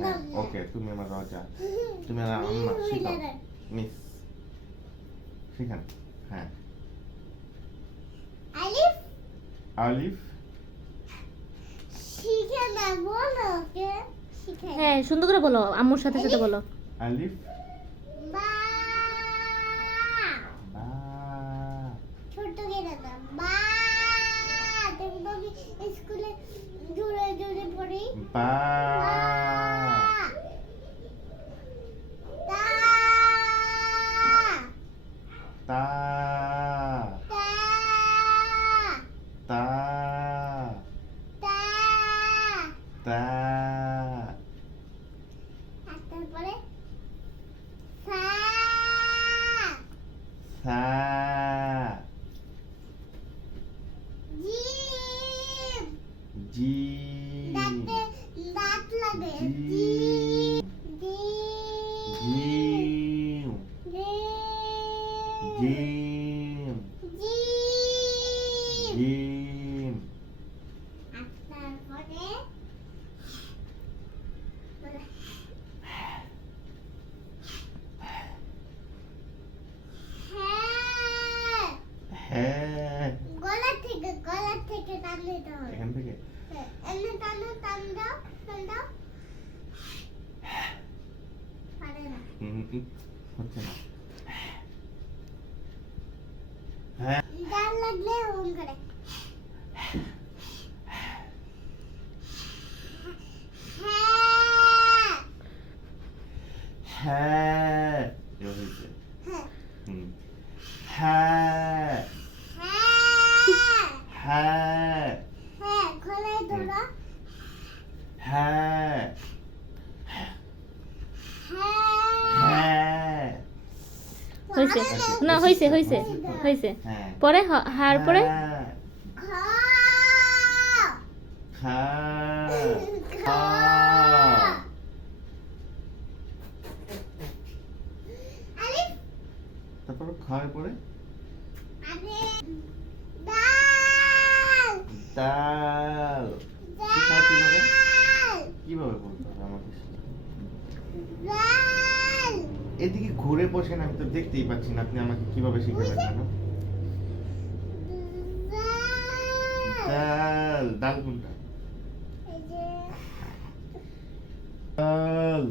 হ্যাঁ ওকে তুমি আমার রাজা তুমি আমার আম্মা শিখাও মিস শিখান হ্যাঁ আলিফ আলিফ শিখে না বলো ওকে শিখে হ্যাঁ সুন্দর করে বলো আম্মুর সাথে সাথে বলো আলিফ বা বা ছোট করে দাও বা আমি স্কুলে জোরে জোরে পড়ি বা তা। তা। তা। তারপরে সা সা জিম জি দাঁত লাগে। জি জিম জিম জিম জিম জিম জিম আর তারপরে বলে, হ্যাঁ হ্যাঁ। গলা থেকে গলা থেকে টান দিতে এখান থেকে। হ্যাঁ, এমনি টানো টান দাও টান দাও। পারে না। হচ্ছে না। হ্যাঁ। ডাল লাগলে ওম করে। হ্যাঁ। হ্যাঁ। হ্যাঁ। হ্যাঁ। হ্যাঁ হ্যাঁ গলায় ধরো। হ্যাঁ। হয়েছে। না হয়েছে হয়েছে হয়েছে। হ্যাঁ। পরে হ- হার পরে। খা খা খা আলিফ তারপর খাওয়ার পরে? ডাল শিখাও কীভাবে কীভাবে বলতে হবে আমাকে এদিকে ঘুরে বসেন আমি তো দেখতেই পাচ্ছি না আপনি আমাকে কীভাবে শিখাবেন ম্যাডাম ডাল ডাল কোনটা? ডাল